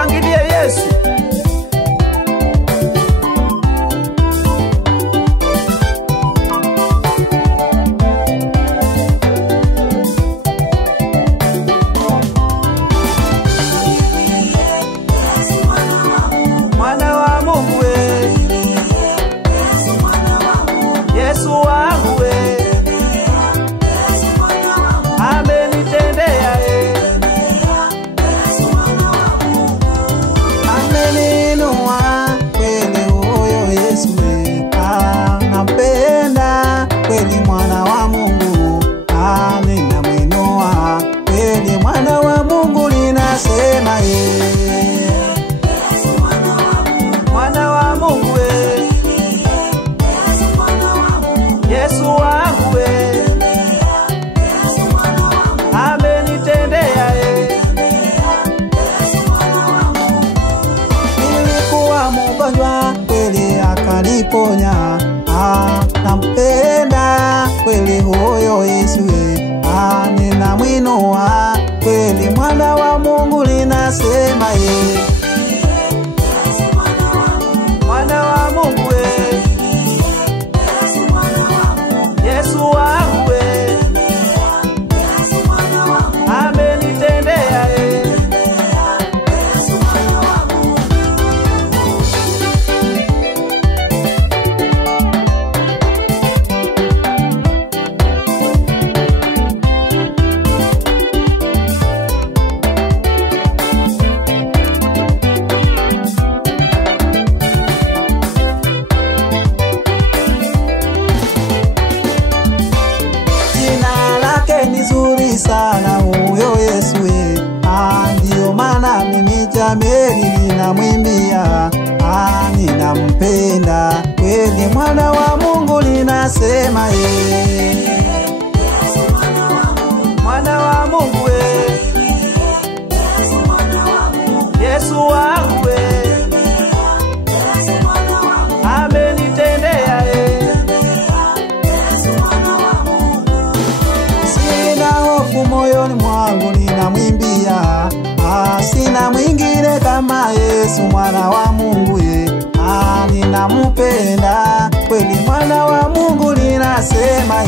tumshangilie Yesu. Mwana wa Mungu we, Yesu wangu we, amenitendea ameninua kweli huyo Yesu we, nampenda kweli mwana wa Mungu, ninamwinua kweli mwana wa Mungu, ninasema mwana wa Mungu we, Yesu wangu we, amenitendea nilikuwa mgonjwa kweli akaniponya, nampenda kweli huyo Yesu we, ninamwinua kweli mwana wa Mungu, ninasema mwana wa Mungu we, Yesu wangu we, amenitendea nzuri sana huyo Yesu we, ndio maana mimi jameni ninamwimbia, ninampenda kweli mwana wa Mungu, ninasema mwana wa Mungu we, Yesu wangu we, amenitendea moyoni mwangu ninamwimbia, sina mwingine kama Yesu mwana wa Mungu ye, ninampenda kweli mwana wa Mungu, ninasema